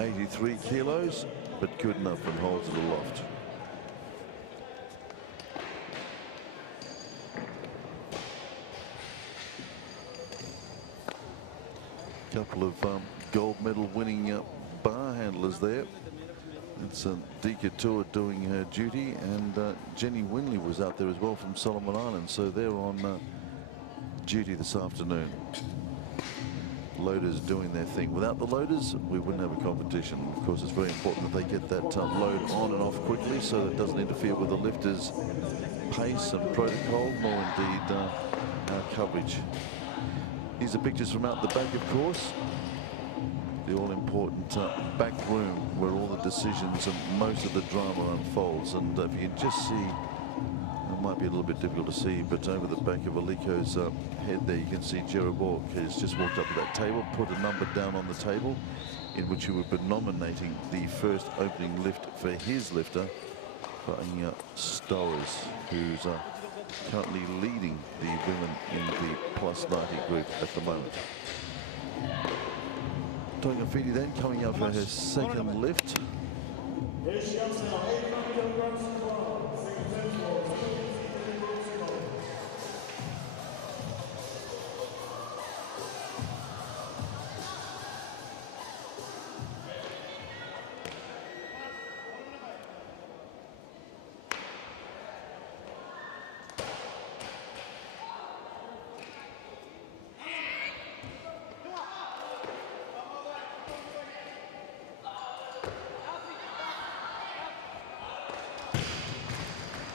83 kilos, but good enough and holds it aloft. Couple of gold medal winning bar handlers there. It's Dika Tour doing her duty, and Jenny Winley was out there as well from Solomon Islands, so they're on duty this afternoon. Loaders doing their thing. Without the loaders, we wouldn't have a competition. Of course, it's very important that they get that load on and off quickly so that it doesn't interfere with the lifters' pace and protocol, nor indeed our coverage. These are pictures from out the back, of course. The all-important back room where all the decisions and most of the drama unfolds. And if you can just see, it might be a little bit difficult to see, but over the back of Aliko's head there, you can see Jerabor has just walked up to that table, put a number down on the table in which he would be nominating the first opening lift for his lifter, Stowers, who's currently leading the women in the plus 90 group at the moment. Tonga Fiti then coming up for her second lift.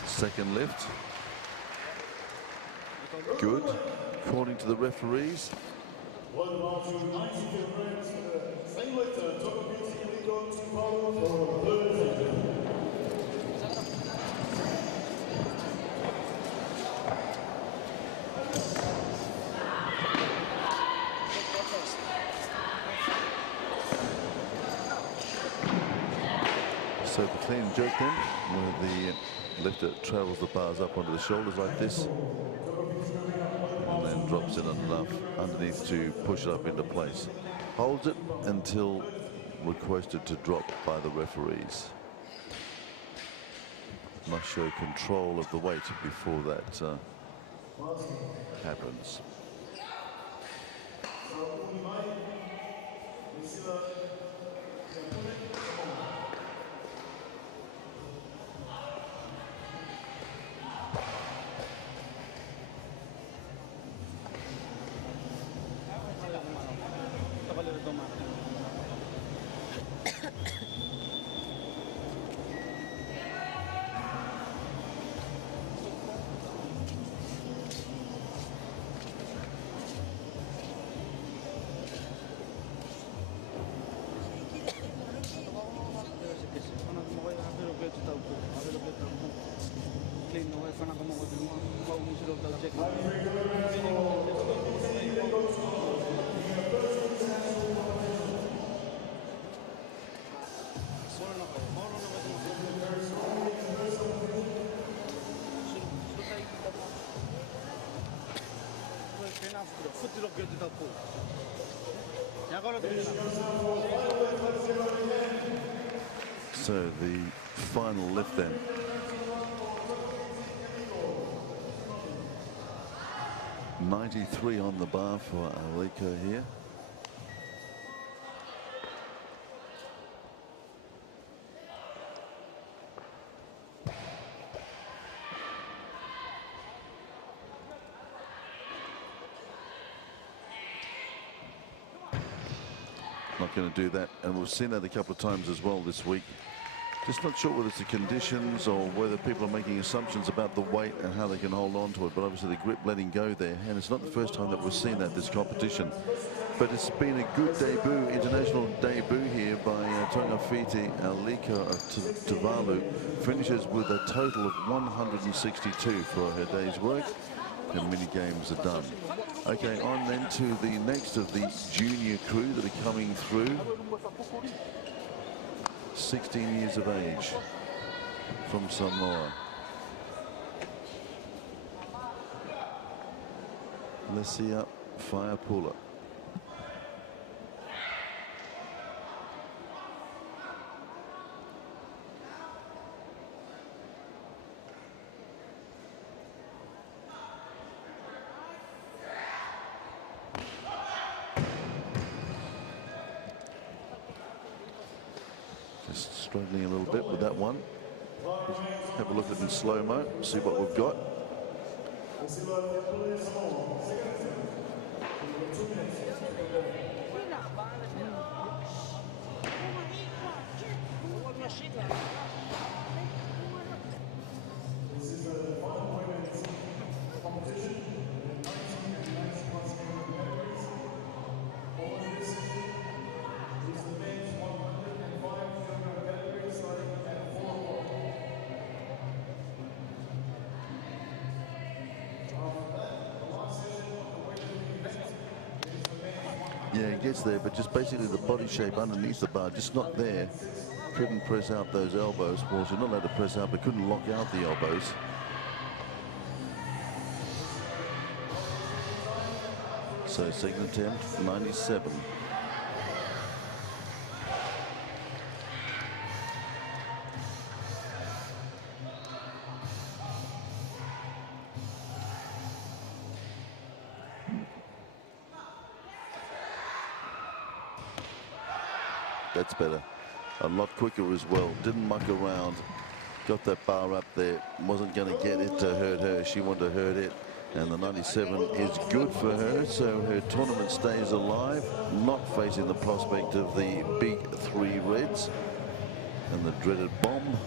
Second lift. Good, according to the referees. So the clean and jerk then, where the lifter travels the bars up onto the shoulders like this and then drops it underneath to push it up into place. Holds it until requested to drop by the referees. Must show control of the weight before that happens. So the final lift then. $93 on the bar for Aliko here. Not going to do that, and we've seen that a couple of times as well this week. Just not sure whether it's the conditions or whether people are making assumptions about the weight and how they can hold on to it, but obviously the grip letting go there, and it's not the first time that we've seen that this competition. But it's been a good debut, international debut here by Tonga Fiti. Aliko Tuvalu finishes with a total of 162 for her day's work, and mini games are done. Okay, on then to the next of the junior crew that are coming through. 16 years of age from Samoa. Lesia Faiapula. Just struggling a little bit with that one. Have a look at it in slow-mo, see what we've got. Yeah, he gets there, but just basically the body shape underneath the bar, just not there. Couldn't press out those elbows. Well, you're not allowed to press out, but couldn't lock out the elbows. So second attempt, 97. That's better. A lot quicker as well. Didn't muck around. Got that bar up there. Wasn't going to get it to hurt her. She wanted to hurt it. And the 97 is good for her. So her tournament stays alive. Not facing the prospect of the big 3 reds and the dreaded bomb.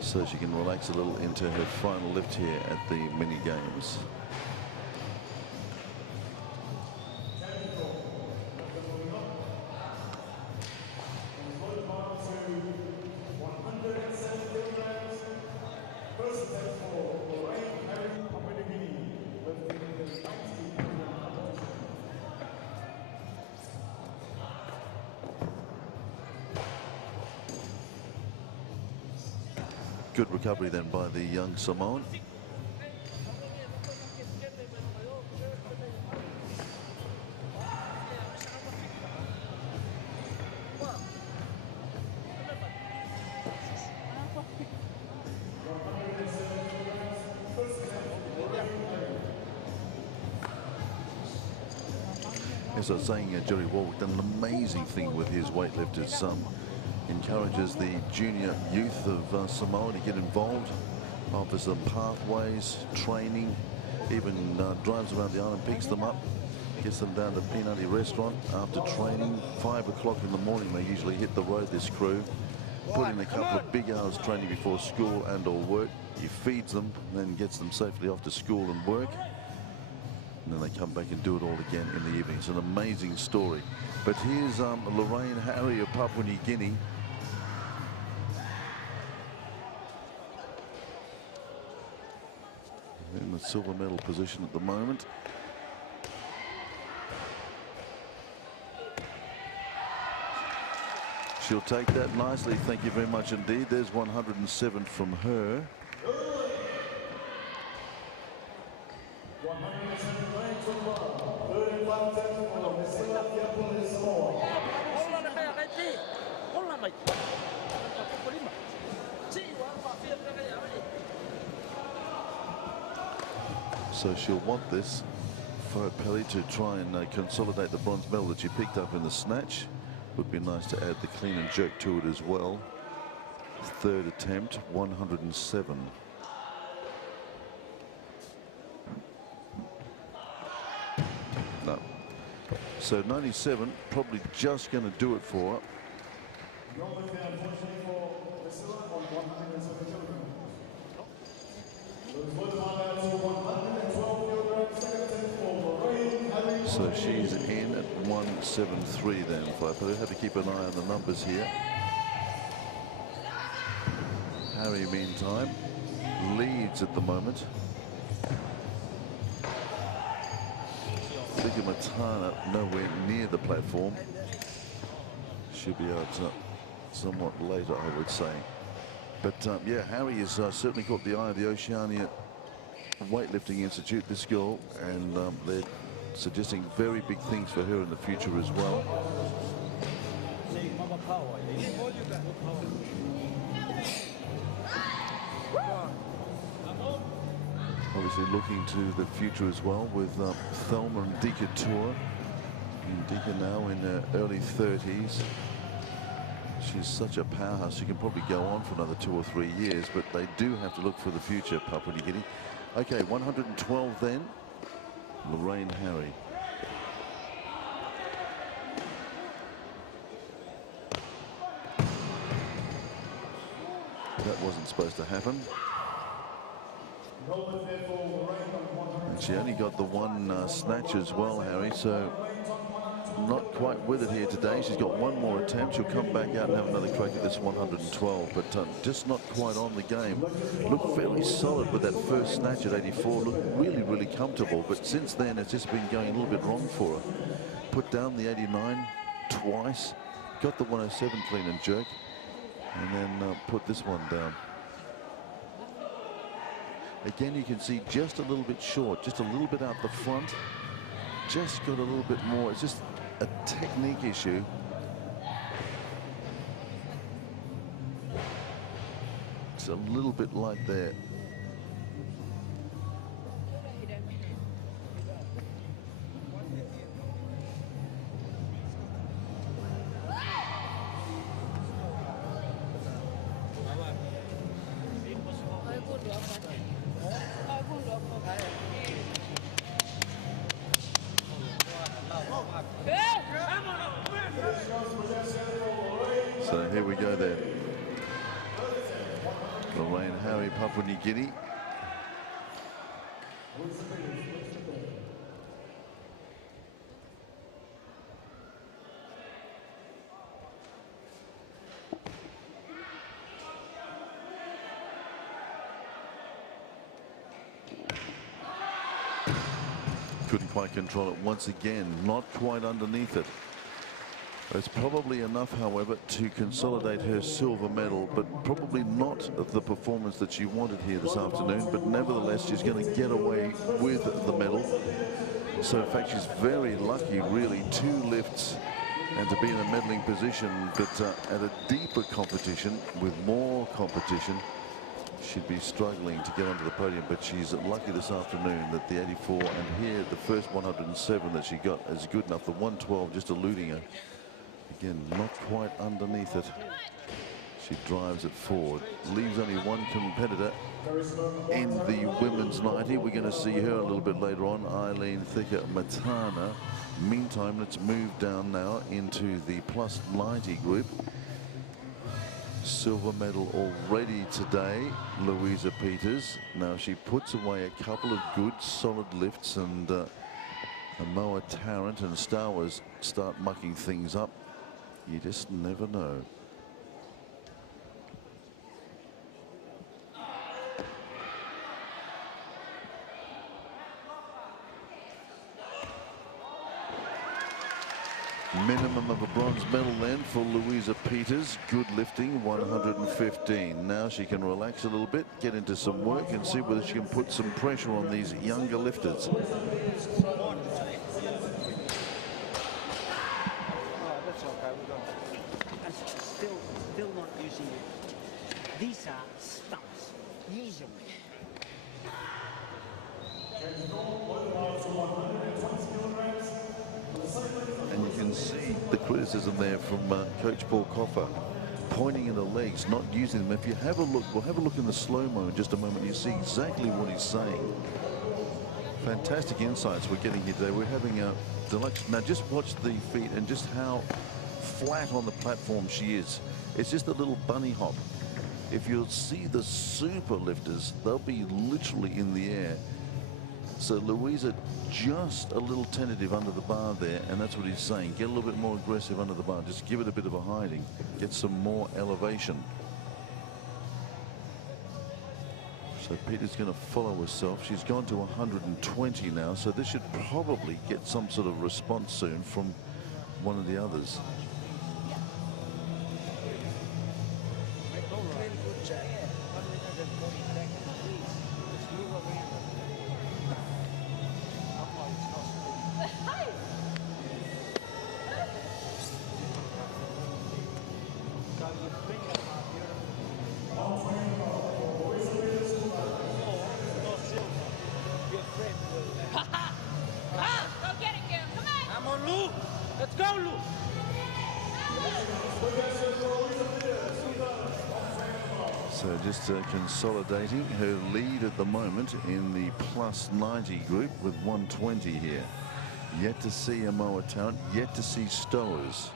So she can relax a little into her final lift here at the mini games. Good recovery then by the young Samoan. As I was saying, Jerry Warwick done an amazing thing with his weightlifters. Encourages the junior youth of Samoa to get involved, offers them pathways, training, even drives around the island, picks them up, gets them down to Peanutty restaurant after training. 5 o'clock in the morning they usually hit the road, this crew. Put in a couple of big hours training before school and or work. He feeds them, then gets them safely off to school and work. And then they come back and do it all again in the evening. It's an amazing story. But here's Lorraine Harry of Papua New Guinea. In the silver medal position at the moment. She'll take that nicely. Thank you very much indeed. There's 107 from her. So she'll want this for Pelly to try and consolidate the bronze medal that she picked up in the snatch. Would be nice to add the clean and jerk to it as well. Third attempt, 107. No. So 97, probably just going to do it for her. So she's in at 173 then. But I have to keep an eye on the numbers here. Harry, meantime, leads at the moment. Matana nowhere near the platform. She'll be out somewhat later, I would say. But yeah, Harry has certainly caught the eye of the Oceania Weightlifting Institute, this girl, and they're suggesting very big things for her in the future as well. Obviously looking to the future as well with Thelma and Dika Tour. And Dika now in her early 30s. She's such a powerhouse. She can probably go on for another 2 or 3 years, but they do have to look for the future, Papua New Guinea. Okay, 112 then. Lorraine Harry. That wasn't supposed to happen. And she only got the one snatch as well, Harry, so not quite with it here today. She's got one more attempt. She'll come back out and have another crack at this 112, but just not quite on the game. Looked fairly solid with that first snatch at 84. Looked really, really comfortable, but since then it's just been going a little bit wrong for her. Put down the 89 twice, got the 107 clean and jerk, and then put this one down. Again, you can see just a little bit short, just a little bit out the front. Just got a little bit more. It's just a technique issue. It's a little bit light there. So here we go then. Lorraine Harry, Papua New Guinea. Couldn't quite control it once again, not quite underneath it. It's probably enough, however, to consolidate her silver medal, but probably not the performance that she wanted here this afternoon. But nevertheless, she's going to get away with the medal. So, in fact, she's very lucky, really, 2 lifts and to be in a medaling position. But at a deeper competition, with more competition, she'd be struggling to get onto the podium. But she's lucky this afternoon that the 84 and here the first 107 that she got is good enough. The 112 just eluding her. Again, not quite underneath it. She drives it forward. Leaves only one competitor in the women's 90. We're going to see her a little bit later on, Eileen Thika-Matana. Meantime, let's move down now into the plus 90 group. Silver medal already today, Louisa Peters. Now she puts away a couple of good solid lifts, and Moa Tarrant and Star Wars start mucking things up. You just never know. Minimum of a bronze medal then for Louisa Peters. Good lifting, 115. Now she can relax a little bit, get into some work, and see whether she can put some pressure on these younger lifters. Still not using it. These are stumps. Use them. And you can see the criticism there from Coach Paul Coffer, pointing in the legs, not using them. If you have a look, we'll have a look in the slow-mo in just a moment. You see exactly what he's saying. Fantastic insights we're getting here today. We're having a deluxe. Now just watch the feet and just how flat on the platform she is. It's just a little bunny hop. If you'll see the super lifters, they'll be literally in the air. So Louisa just a little tentative under the bar there, and that's what he's saying. Get a little bit more aggressive under the bar. Just give it a bit of a hiding. Get some more elevation. So Peter's going to follow herself. She's gone to 120 now, so this should probably get some sort of response soon from one of the others. So just consolidating her lead at the moment in the plus 90 group with 120 here. Yet to see Amoa Tarrant, yet to see Stowers.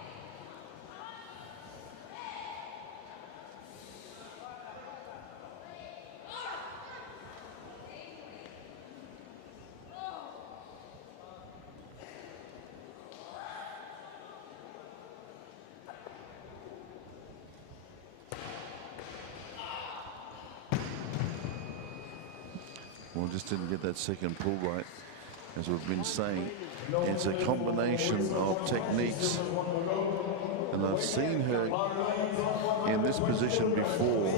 Well, just didn't get that second pull right. As we've been saying, it's a combination of techniques. And I've seen her in this position before.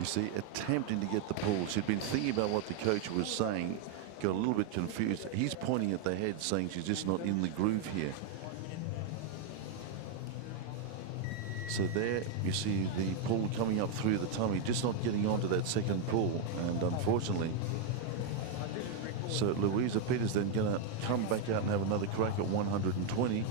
You see, attempting to get the pull. She'd been thinking about what the coach was saying, got a little bit confused. He's pointing at the head, saying she's just not in the groove here. So there you see the pull coming up through the tummy, just not getting onto that second pull. And unfortunately, so Louisa Peters then going to come back out and have another crack at 120.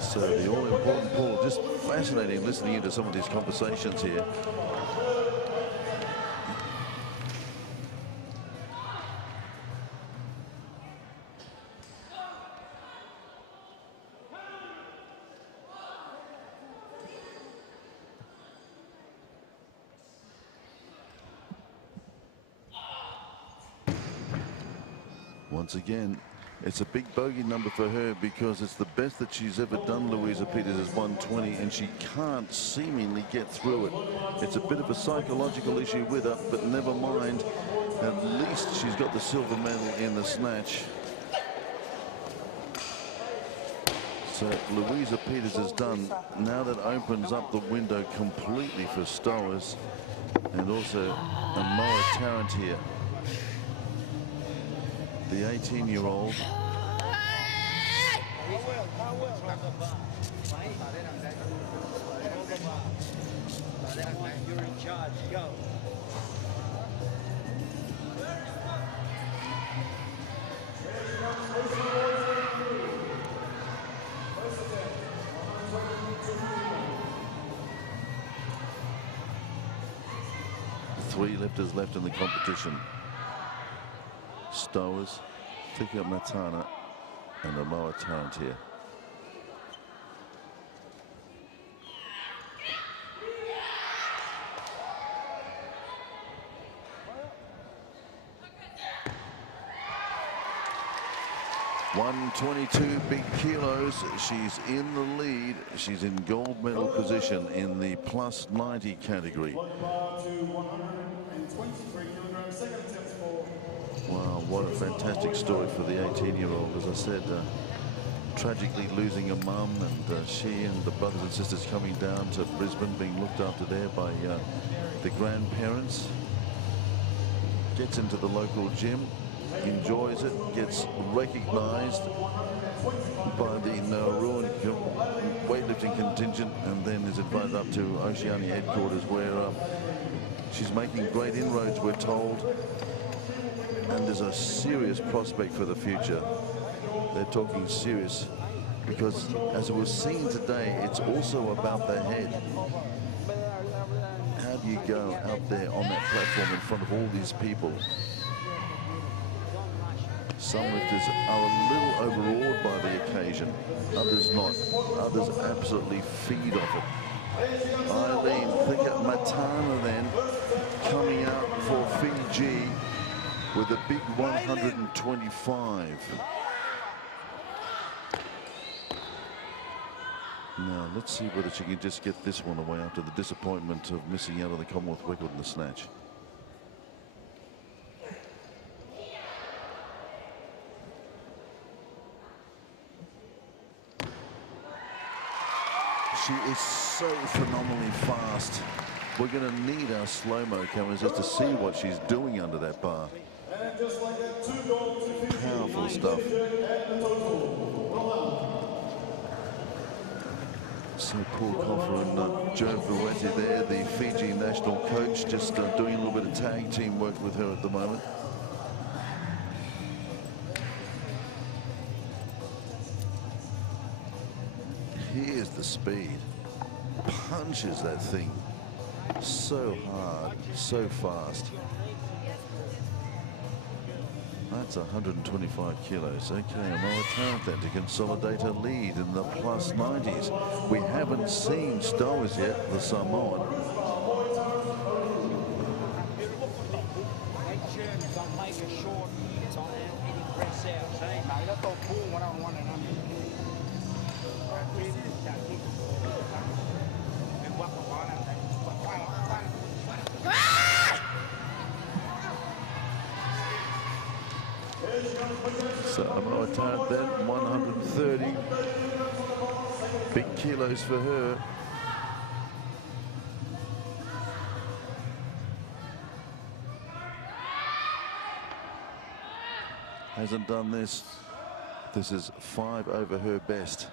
So the all-important pull, just fascinating listening into some of these conversations here. Once again, it's a big bogey number for her because it's the best that she's ever done. Louisa Peters is 120, and she can't seemingly get through it. It's a bit of a psychological issue with her, but never mind. At least she's got the silver medal in the snatch. So Louisa Peters is done. Now that opens up the window completely for Stowers, and also Amoa Tarrant here. The 18-year-old. You're in charge. Go. Three lifters left in the competition. Stowers, Tika Matana, and Amoa Tarrant here. .122 big kilos. She's in the lead. She's in gold medal position in the plus 90 category. Wow, what a fantastic story for the 18-year-old. As I said, tragically losing a mum, and she and the brothers and sisters coming down to Brisbane, being looked after there by the grandparents. Gets into the local gym, enjoys it, gets recognized by the Nauruan weightlifting contingent, and then is invited up to Oceania headquarters, where she's making great inroads, we're told. And there's a serious prospect for the future. They're talking serious, because as it was seen today, it's also about the head. How do you go out there on that platform in front of all these people? Some lifters are a little overawed by the occasion, others not. Others absolutely feed off it. Eileen Matana then coming out for Fiji with a big 125. Now, let's see whether she can just get this one away after the disappointment of missing out on the Commonwealth record in the snatch. She is so phenomenally fast. We're going to need our slow-mo cameras just to see what she's doing under that bar. Powerful stuff. So Paul Coffer and Joe Vuetti there, the Fiji national coach, just doing a little bit of tag team work with her at the moment. Here's the speed. Punches that thing. So hard, so fast. That's 125 kilos. Okay, Amoa Tarrant then to consolidate her lead in the plus 90s. We haven't seen Stowers yet, the Samoan. So Amoa Tarrant then 130 big kilos for her. Hasn't done this. This is 5 over her best.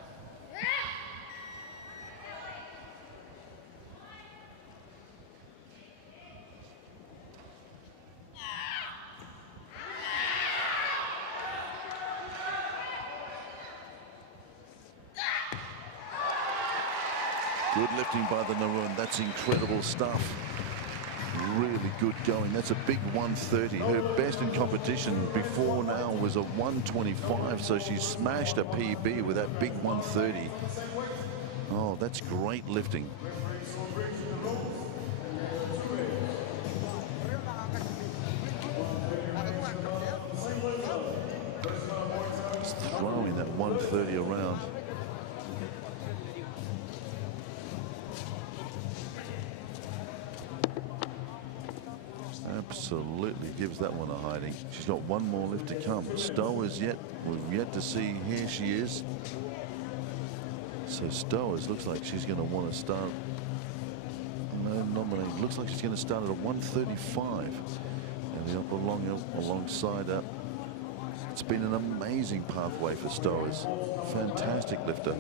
Good lifting by the Nauruan. That's incredible stuff. Really good going. That's a big 130. Her best in competition before now was a 125, so she smashed a PB with that big 130. Oh, that's great lifting. Just throwing that 130 around. Absolutely gives that one a hiding. She's got one more lift to come. Stowers yet. We've yet to see. Here she is. So Stowers looks like she's going to want to start. No, nominated. Looks like she's going to start at a 135. And the up alongside that. It's been an amazing pathway for Stowers. Fantastic lifter.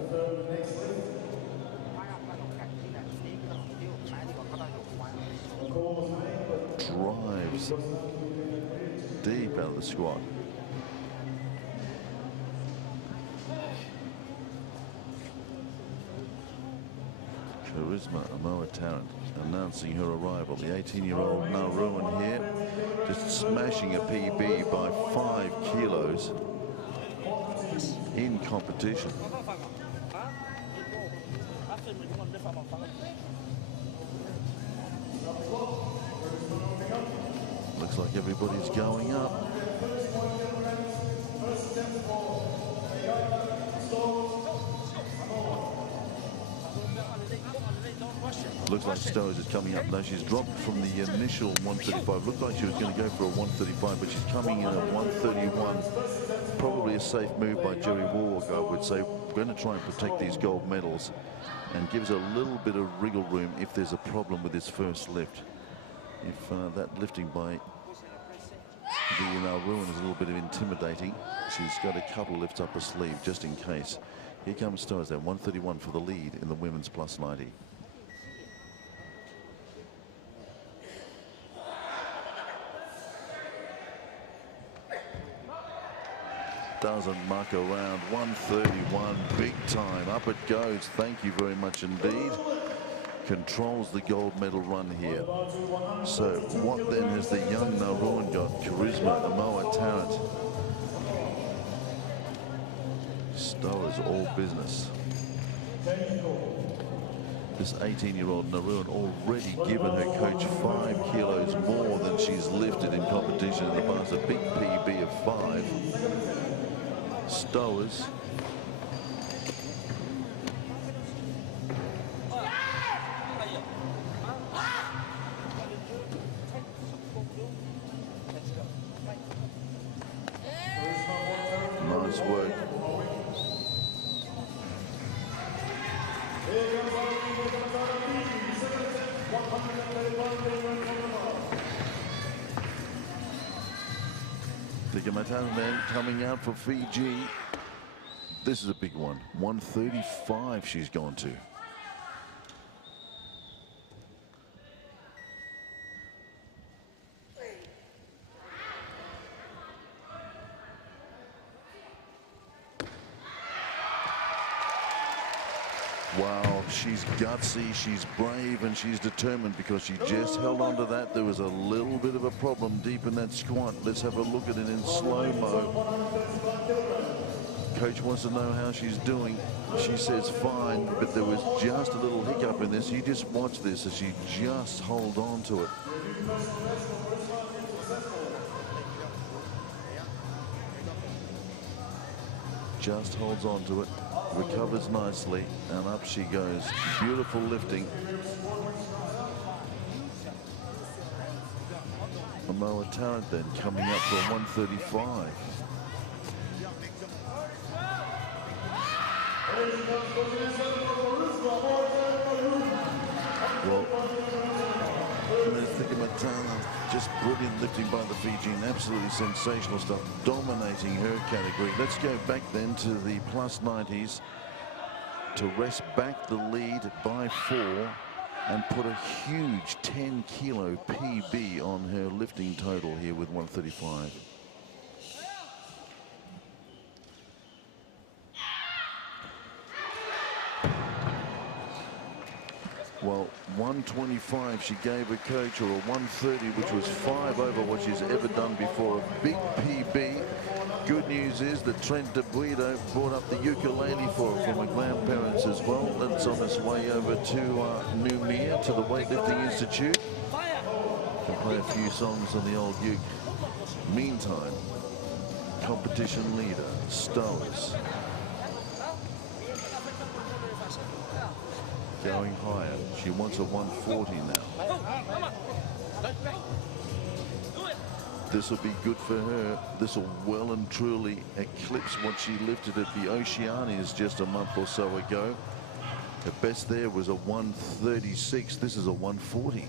Drives deep out of the squat. Charisma Amoa Tarrant announcing her arrival. The 18-year-old Nauruan here, just smashing a PB by 5 kilos in competition. Looks like everybody's going up. Looks like Stowers is coming up now. She's dropped from the initial 135. Looked like she was going to go for a 135, but she's coming in at 131. Probably a safe move by Jerry Warwick, I would say. We're going to try and protect these gold medals and gives a little bit of wriggle room if there's a problem with this first lift. If that lifting by the Nauruan is a little bit of intimidating, she's got a couple of lifts up her sleeve just in case. Here comes Stowers there, 131 for the lead in the women's plus 90. Doesn't muck around. 131, big time. Up it goes. Thank you very much indeed. Controls the gold medal run here. So what then has the young Nauruan got? Charisma, Amoa Tarrant. Stowers all business. This 18-year-old Naruan already given her coach 5 kilos more than she's lifted in competition in the past. A big PB of 5. Stowers. Nice work. Matana then coming out for Fiji. This is a big one. 135 she's gone to. Wow, she's gutsy, she's brave, and she's determined because she just held on to that. There was a little bit of a problem deep in that squat. Let's have a look at it in slow-mo. Coach wants to know how she's doing. She says fine, but there was just a little hiccup in this. You just watch this as she just holds on to it. Just holds on to it. Recovers nicely, and up she goes. Beautiful lifting. Moa Tarrant then coming up for a 135. Well, just brilliant lifting by the Fijian, absolutely sensational stuff, dominating her category. Let's go back then to the plus 90s to wrest back the lead by 4 and put a huge 10-kilo PB on her lifting total here with 135. Well, 125 she gave her coach, or a 130, which was 5 over what she's ever done before. A big PB. Good news is that Trent DeBuido brought up the ukulele for her from her grandparents as well. That's on its way over to Numia, to the Weightlifting Institute. Can play a few songs on the old uke. Meantime, competition leader, Stowers. Going higher. She wants a 140 now. This will be good for her. This will well and truly eclipse what she lifted at the Oceanias just a month or so ago. Her best there was a 136. This is a 140.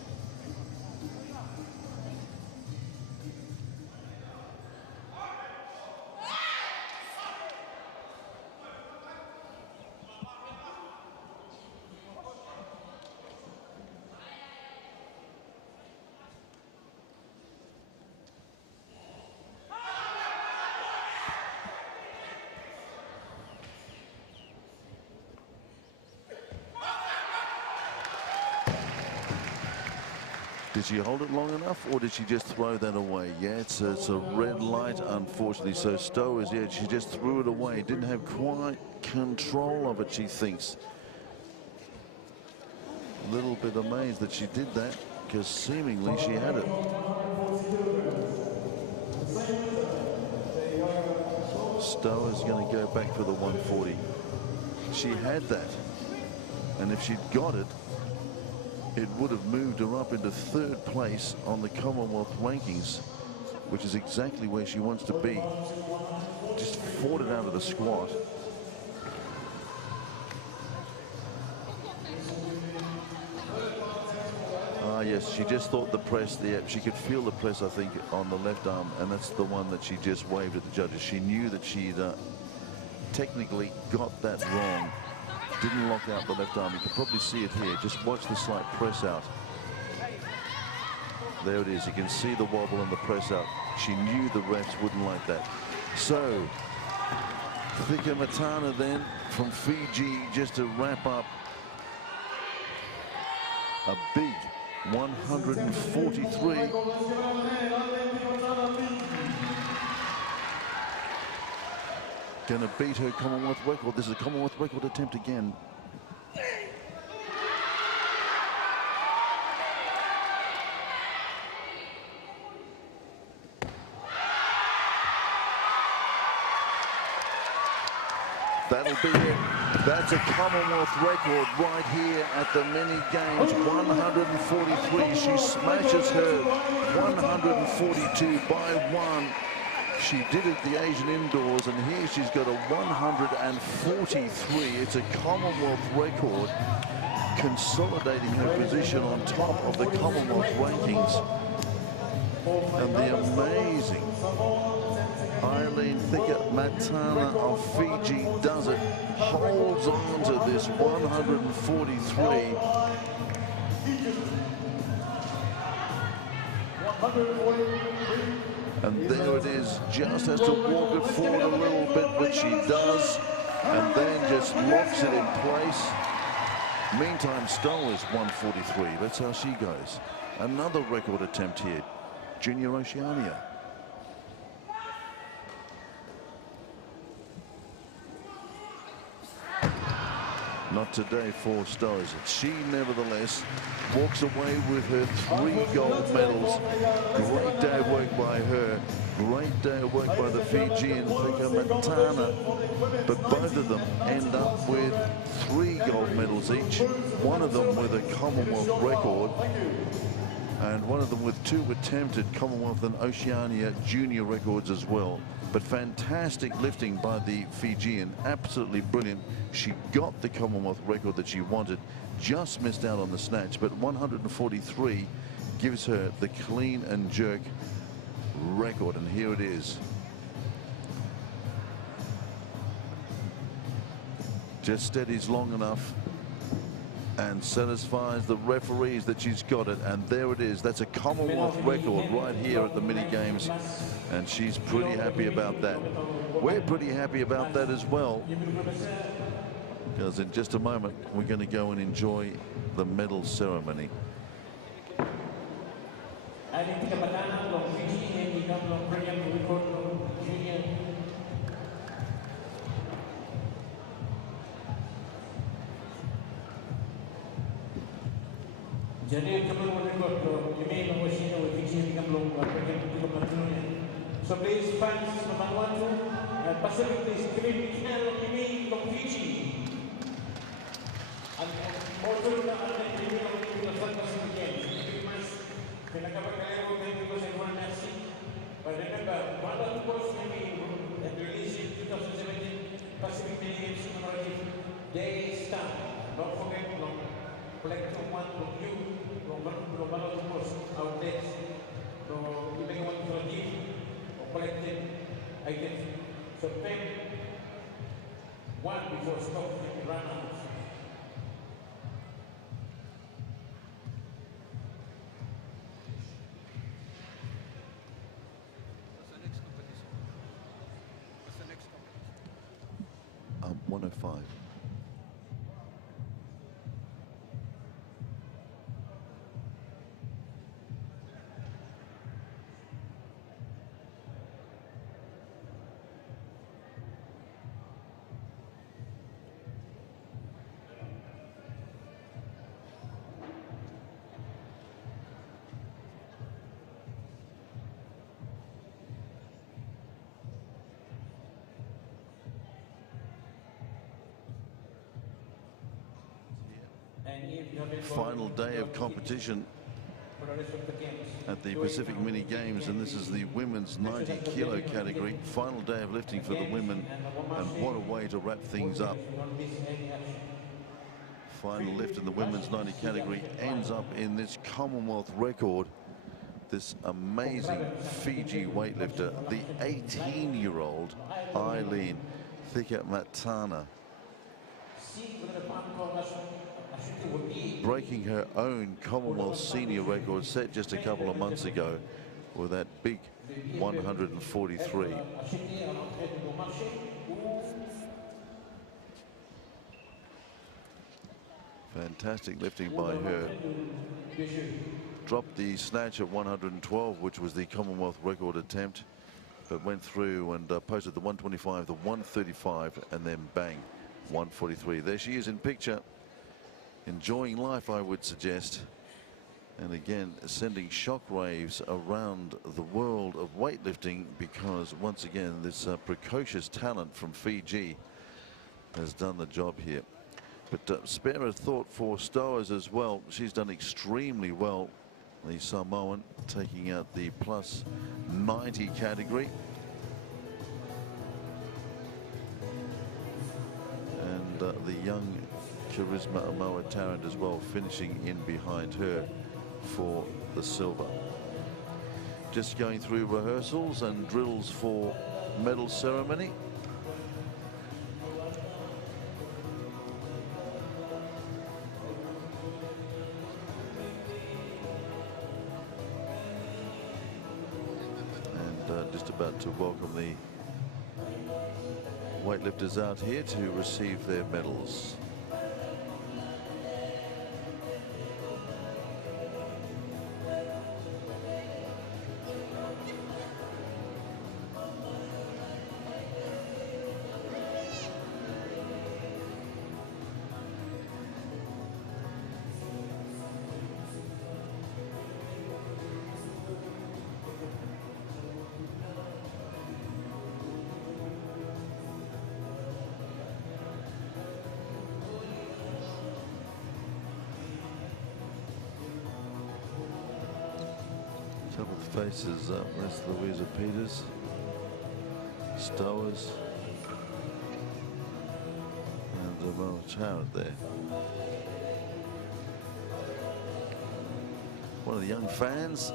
Did she hold it long enough, or did she just throw that away? Yeah, it's a red light, unfortunately. So Stowers, yeah, she just threw it away. Didn't have quite control of it, she thinks. A little bit amazed that she did that, because seemingly she had it. Stowers going to go back for the 140. She had that, and if she'd got it, it would have moved her up into 3rd place on the Commonwealth rankings, which is exactly where she wants to be. Just fought it out of the squat. Ah, yes, she just thought the press there. She could feel the press, I think, on the left arm, and that's the one that she just waved at the judges. She knew that she'd technically got that wrong. Didn't lock out the left arm. You can probably see it here. Just watch the slight press out. There it is. You can see the wobble and the press out. She knew the refs wouldn't like that. So, Thika Matana then from Fiji, just to wrap up a big 143. Going to beat her Commonwealth record. This is a Commonwealth record attempt again. be it. That's a Commonwealth record right here at the mini games. 143. She smashes her 142 by 1. She did it the Asian indoors, and here she's got a 143. It's a Commonwealth record, consolidating her position on top of the Commonwealth rankings. And the amazing Eileen Thickett-Matana of Fiji does it, holds on to this 143. And there it is, just has to walk it forward a little bit, but she does, and then just locks it in place. Meantime, Stoll is 143. That's how she goes. Another record attempt here, Junior Oceania. Not today for Stoll. She nevertheless walks away with her 3 gold medals. Great day of work by her. Great day of work by the Fijian Thickett-Matana. But both of them end up with 3 gold medals each. One of them with a Commonwealth record, and one of them with 2 attempted Commonwealth and Oceania junior records as well. But fantastic lifting by the Fijian, absolutely brilliant. She got the Commonwealth record that she wanted, just missed out on the snatch, but 143 gives her the clean and jerk record, and here it is. Just steadies long enough and satisfies the referees that she's got it, and there it is. That's a Commonwealth record right here at the mini games, and she's pretty happy about that. We're pretty happy about that as well, because in just a moment we're going to go and enjoy the medal ceremony. Jadi kami record email ng Washington with Fijian Kamlong so please fans ng Vanuatu Pacific please criminal email ng Fiji. Ang motor na ang email ng Pacific Games. Pinakapagkaya ko kayo sa Vanuatu. But remember, Vanuatu was maybe that released in 2017 Pacific Games commemorative day stamp. Don't forget to collect one from you. Global outlets, so you may want to give or collected items. So pay one before stock can run out. What's the next competition? What's the next competition? 105. Final day of competition at the Pacific Mini Games, and this is the women's 90 kilo category. Final day of lifting for the women, and what a way to wrap things up. Final lift in the women's 90 category ends up in this Commonwealth record. This amazing Fiji weightlifter, the 18-year-old Eileen Thickett-Matana, breaking her own Commonwealth senior record set just a couple of months ago with that big 143. Fantastic lifting by her. Dropped the snatch at 112, which was the Commonwealth record attempt, but went through and posted the 125, the 135, and then bang, 143. There she is in picture, enjoying life, I would suggest, and again sending shockwaves around the world of weightlifting, because once again this precocious talent from Fiji has done the job here. But spare a thought for Stowers as well. She's done extremely well. The Samoan taking out the plus 90 category. And the young Charisma Amoa Tarrant as well, finishing in behind her for the silver. Just going through rehearsals and drills for medal ceremony. And just about to welcome the weightlifters out here to receive their medals. Couple of faces up. That's Louisa Peters, Stowers, and Amoa Tarrant there. One of the young fans,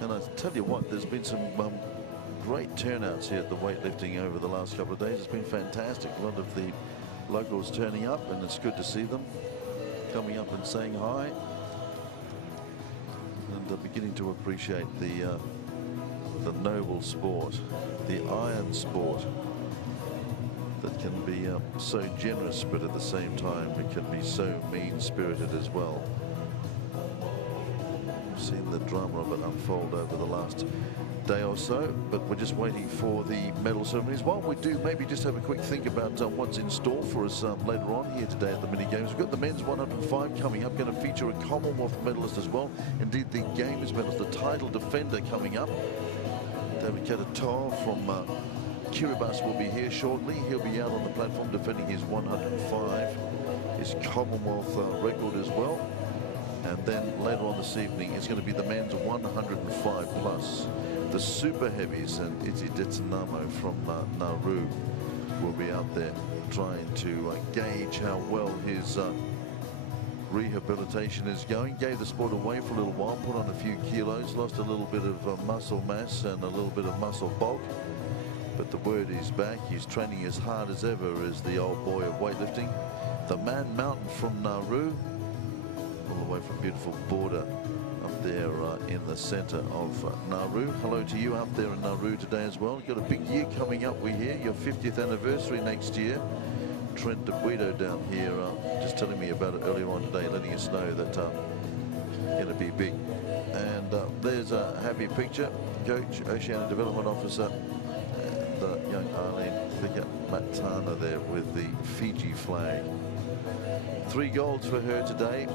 and I tell you what, there's been some great turnouts here at the weightlifting over the last couple of days. It's been fantastic. A lot of the locals turning up, and it's good to see them coming up and saying hi. Beginning to appreciate the noble sport, the iron sport that can be so generous, but at the same time it can be so mean-spirited as well. We've seen the drama of it unfold over the last day or so, but we're just waiting for the medal ceremonies. While we do, maybe just have a quick think about what's in store for us later on here today at the mini games. We've got the men's 105 coming up, going to feature a Commonwealth medalist as well. Indeed, the games medalist, the title defender coming up. David Katatoa from Kiribati will be here shortly. He'll be out on the platform defending his 105, his Commonwealth record as well. And then later on this evening, it's going to be the men's 105 plus. The super heavies, and Iti Detsunamo from Nauru will be out there trying to gauge how well his rehabilitation is going. Gave the sport away for a little while, put on a few kilos, lost a little bit of muscle mass and a little bit of muscle bulk. But the word is back. He's training as hard as ever as the old boy of weightlifting. The Man Mountain from Nauru, all the way from beautiful border up there in the center of Nauru. Hello to you out there in Nauru today as well. Got a big year coming up, we hear. Your 50th anniversary next year. Trent DeGuido down here just telling me about it earlier on today, letting us know that going to be big. And there's a happy picture. Coach, Oceania Development Officer, and young Arlene Thicke Matana there with the Fiji flag. 3 golds for her today.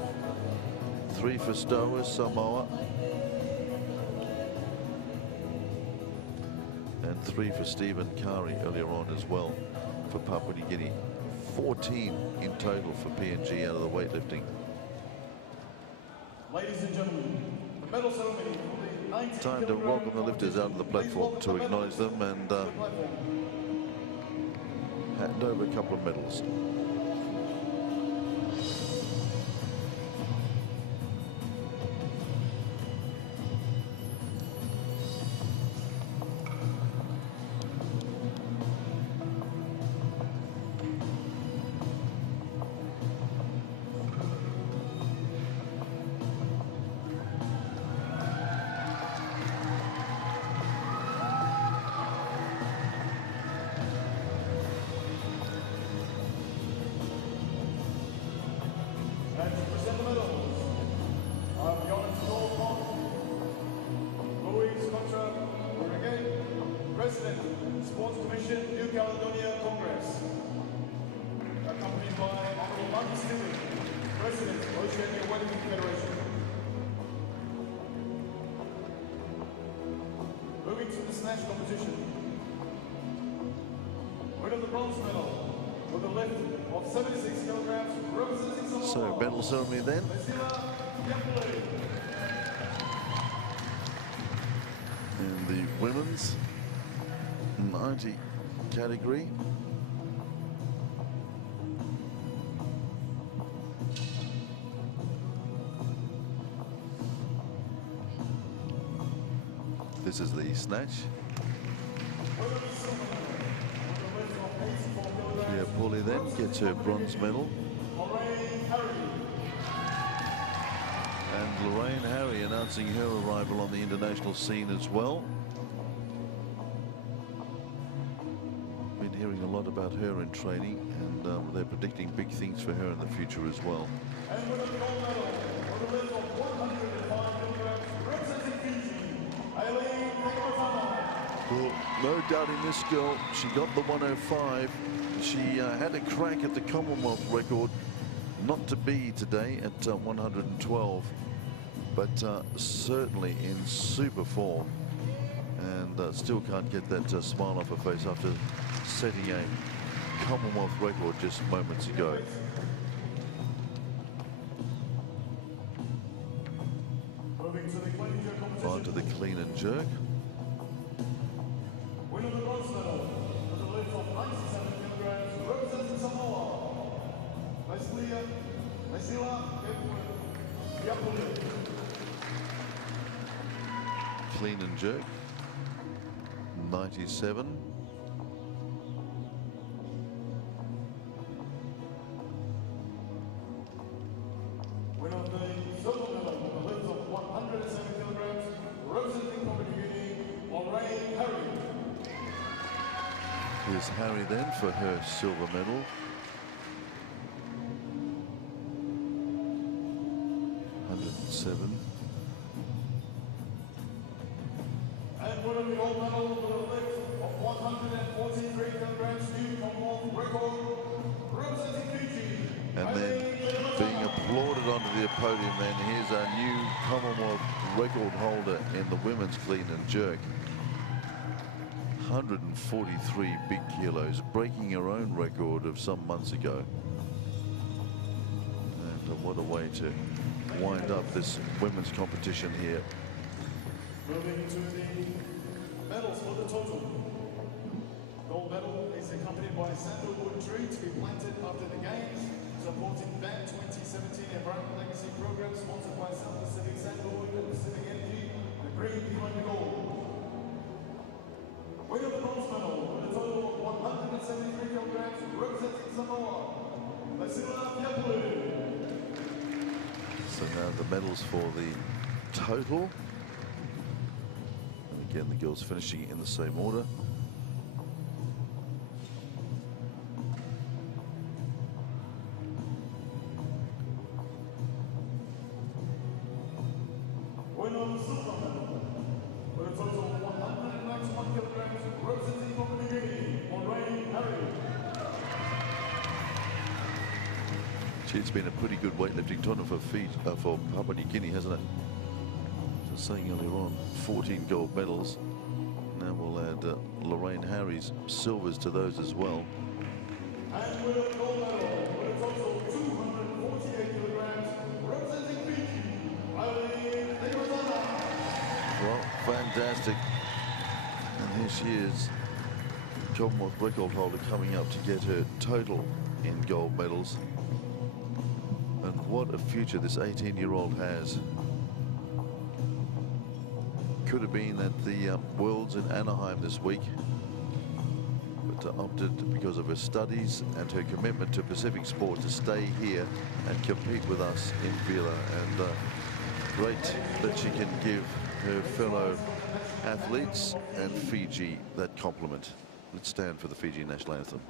3 for Stowers, Samoa. And 3 for Stephen Kari earlier on as well for Papua New Guinea. 14 in total for PNG out of the weightlifting. Ladies and gentlemen, the medal ceremony. Time to welcome the lifters out of the platform to acknowledge them and hand over a couple of medals. with a lift of 76 kilograms, representing Samoa. So medal ceremony then. In the women's 90 category. This is the snatch. Kia Puli then gets her bronze medal. And Lorraine Harry announcing her arrival on the international scene as well. Been hearing a lot about her in training, and they're predicting big things for her in the future as well. And with a gold medal for the lift of 105 kilograms, representing Fiji, Well, no doubting this girl. She got the 105. She had a crack at the Commonwealth record, not to be today at 112, but certainly in super form, and still can't get that smile off her face after setting a Commonwealth record just moments ago. On to the clean and jerk. winner the bronze medal for the lift of 97 kilograms, representing Samoa, Lesila Yapuli. Clean and jerk, 97. Winner of the silver medal for the lift of 107 kilograms, representing Community Lorraine Harry. Here's Harry then for her silver medal. $107. And winner of the gold medal for the lift of 143 kilograms, new Commonwealth record, representing Fiji. And then being applauded onto the podium, then here's our new Commonwealth record holder in the women's clean and jerk. 143 big kilos, breaking her own record of some months ago. And what a way to wind up this women's competition here. Moving to the medals for the total. Gold medal is accompanied by a sandalwood tree to be planted after the games, supporting Van2017 Environment Legacy Program, sponsored by South Pacific Sandalwood and Pacific Energy, the green behind the gold. Winner of the bronze medal with a total of 173 kilograms, representing Samoa, Lesila Yapuli. So now the medals for the total. And again, the girls finishing in the same order. Winner of the silver medal with a total of 191 kilograms, representing Community Lorraine Harry. Gee, it's been a pretty good weightlifting tournament for Papua New Guinea, hasn't it? Just saying earlier on, 14 gold medals. Now we'll add Lorraine Harry's silvers to those as well. And with a gold medal with a total of 248 kilograms, representing Fiji, Well, fantastic. And here she is, Commonwealth record holder, coming up to get her total in gold medals. And what a future this 18-year-old has. Could have been at the Worlds in Anaheim this week, but opted because of her studies and her commitment to Pacific sport to stay here and compete with us in Vila. And great that she can give her fellow athletes and Fiji that compliment. Let's stand for the Fiji national anthem.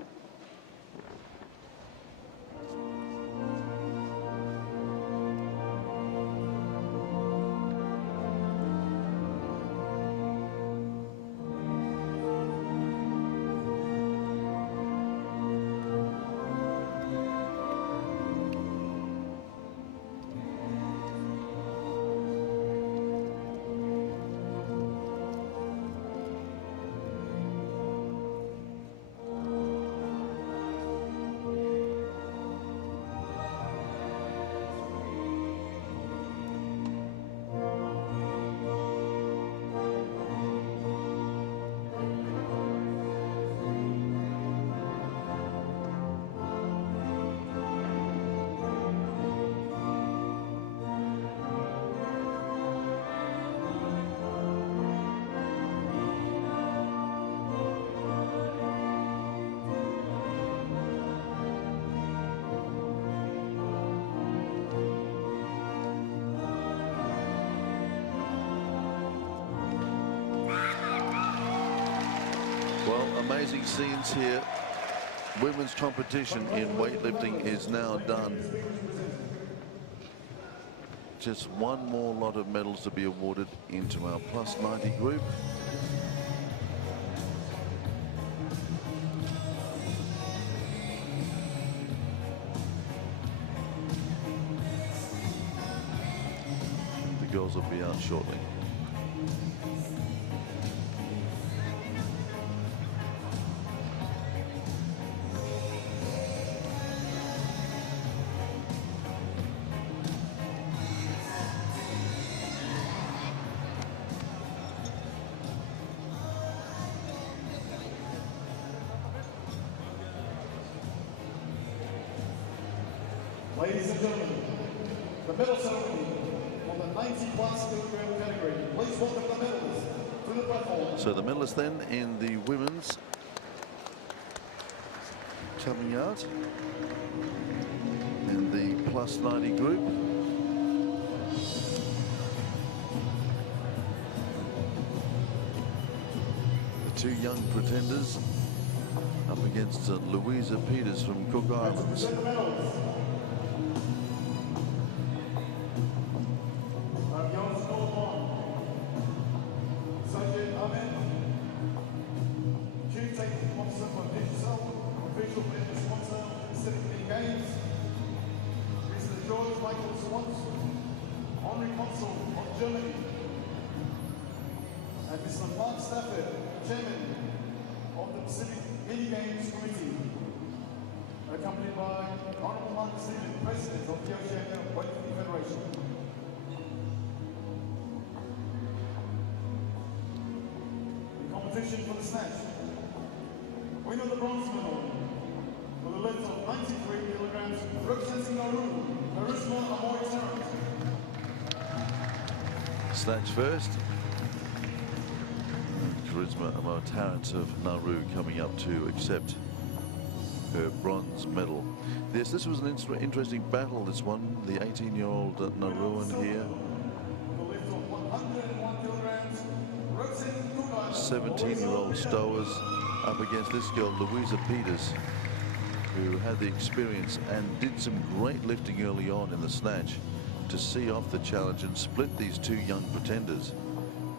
amazing scenes here. Women's competition in weightlifting is now done. Just one more lot of medals to be awarded into our plus 90 group. The girls will be out shortly. Ladies and gentlemen, the medal ceremony on the 90+kg category. Please welcome the medalists to the platform. So the medalists then in the women's coming out in the plus 90 group. The two young pretenders up against Louisa Peters from Cook Islands. Accompanied by Honourable Mark Stephen, President of the Oceania Weightlifting Federation. The competition for the snatch. Winner of the bronze medal for the length of 93 kilograms, representing Nauru, Charisma Amoy Tarrant. Snatch first. Charisma Amoy Tarrant of Nauru coming up to accept her bronze medal. Yes, this was an interesting battle, this one. The 18-year-old Nauruan here. 17-year-old Stowers up against this girl, Louisa Peters, who had the experience and did some great lifting early on in the snatch to see off the challenge and split these two young pretenders,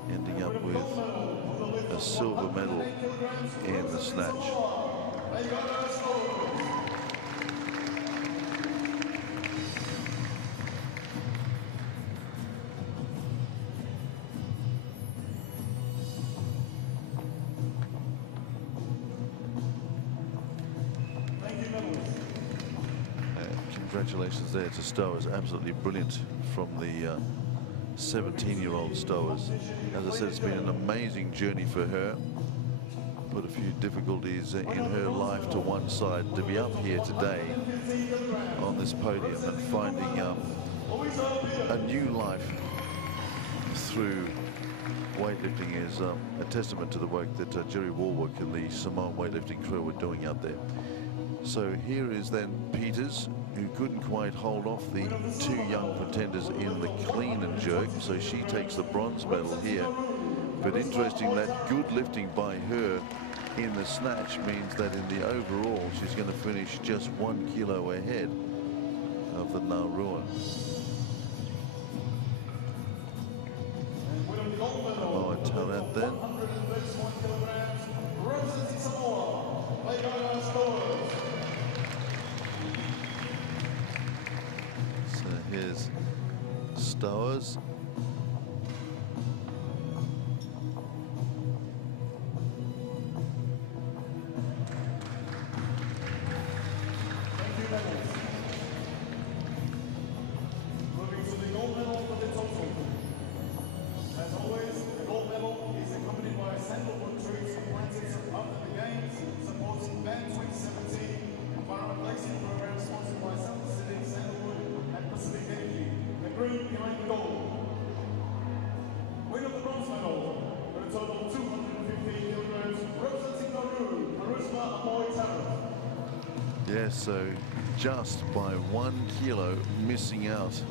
ending up with a silver medal in the snatch. Congratulations there to Stowers, absolutely brilliant from the 17-year-old Stowers. As I said, it's been an amazing journey for her. Put a few difficulties in her life to one side to be up here today on this podium and finding a new life through weightlifting is a testament to the work that Jerry Warwick and the Samoan weightlifting crew were doing out there. So here is then Peters, who couldn't quite hold off the two young pretenders in the clean and jerk, so she takes the bronze medal here. But interesting that good lifting by her in the snatch means that in the overall she's going to finish just 1 kilo ahead of the Nauruan. Oh, a Tarrant then. So here's Stowers. Moving to the gold medal for the total. As always, the gold medal is accompanied by sandalwood trees planted after the games, supporting Van2017, environment placing program sponsored by South Pacific Sandalwood and Pacific Energy. The green behind the gold. Winner of the bronze medal with a total of 215 kilograms, representing Nauru, Charisma Amoy Tarrant. Yes, so just by 1 kilo missing out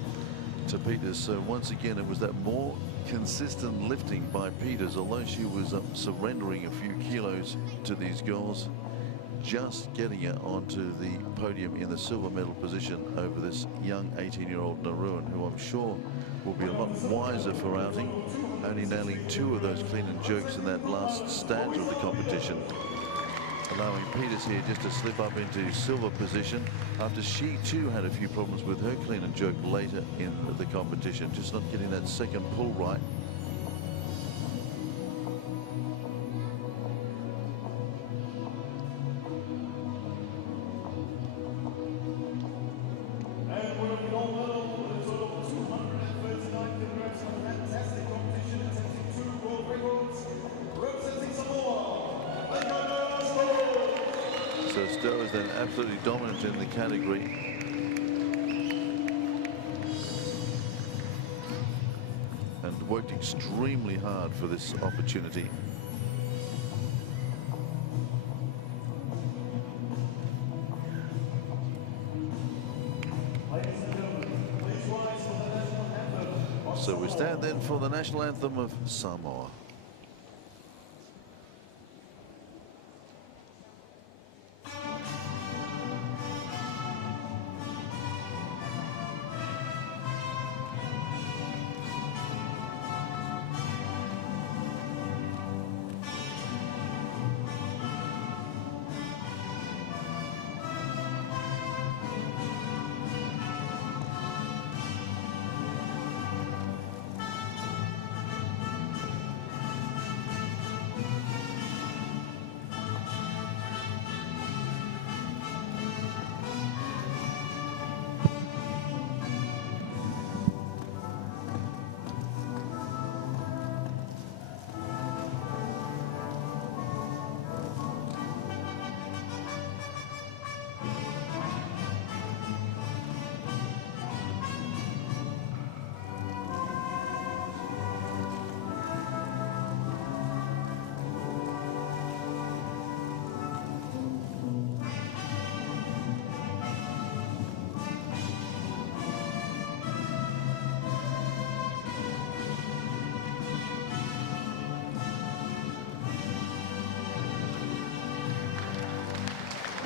to Peters. So once again, it was that more consistent lifting by Peters, although she was surrendering a few kilos to these girls, just getting it onto the podium in the silver medal position over this young 18-year-old Naruan, who I'm sure will be a lot wiser for outing, only nailing 2 of those clean and jerks in that last stanza of the competition, allowing Peters here just to slip up into silver position after she too had a few problems with her clean and jerk later in the competition, just not getting that second pull right. And we're in gold medal with a total of 239 kilograms of fantastic competition, attempting 2 world records, representing Samoa. So Stowe is then absolutely dominant in the category. And worked extremely hard for this opportunity. So we stand then for the national anthem of Samoa.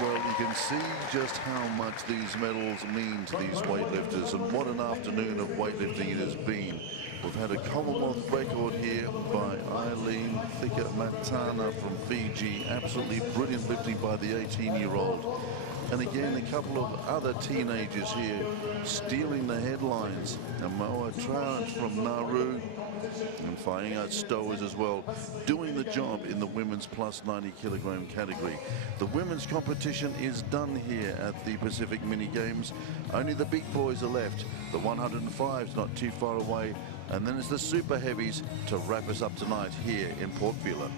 Well, you can see just how much these medals mean to these weightlifters, and what an afternoon of weightlifting it has been. We've had a Commonwealth record here by Eileen Thika-Matana from Fiji. Absolutely brilliant lifting by the 18-year-old. And again, a couple of other teenagers here stealing the headlines. Amoa Trout from Nauru and Whainga Stowers as well, doing the job in the women's plus 90 kilogram category. The women's competition is done here at the Pacific Mini Games. Only the big boys are left. The 105's not too far away. And then it's the super heavies to wrap us up tonight here in Port Vila.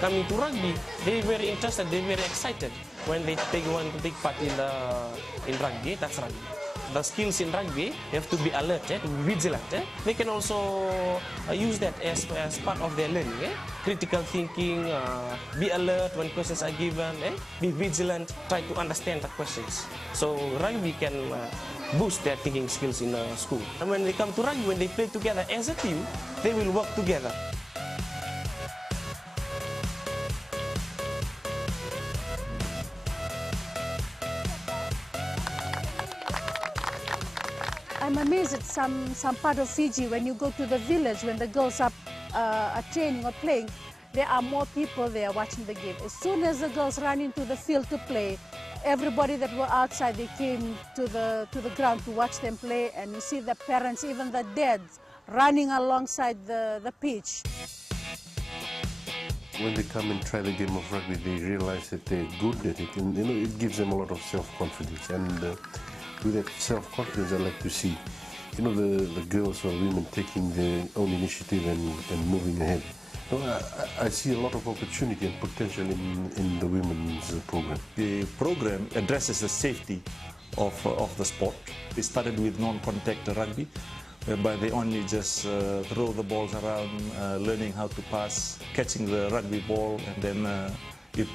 coming to rugby, they're very interested, they're very excited when they want to take part in rugby. That's rugby. The skills in rugby, you have to be alert, to be vigilant. They can also use that as part of their learning. Critical thinking, be alert when questions are given, be vigilant, try to understand the questions. So rugby can boost their thinking skills in school. And when they come to rugby, when they play together as a team, they will work together. I'm amazed at some part of Fiji when you go to the village, when the girls are training or playing, there are more people there watching the game. As soon as the girls run into the field to play, everybody that were outside, they came to the ground to watch them play, and you see the parents, even the dads, running alongside the pitch. When they come and try the game of rugby, they realize that they're good at it, and it gives them a lot of self-confidence. And with that self-confidence, I like to see, the girls or women taking their own initiative and moving ahead. I see a lot of opportunity and potential in the women's program. The program addresses the safety of the sport. They started with non-contact rugby, whereby they only just throw the balls around, learning how to pass, catching the rugby ball, and then it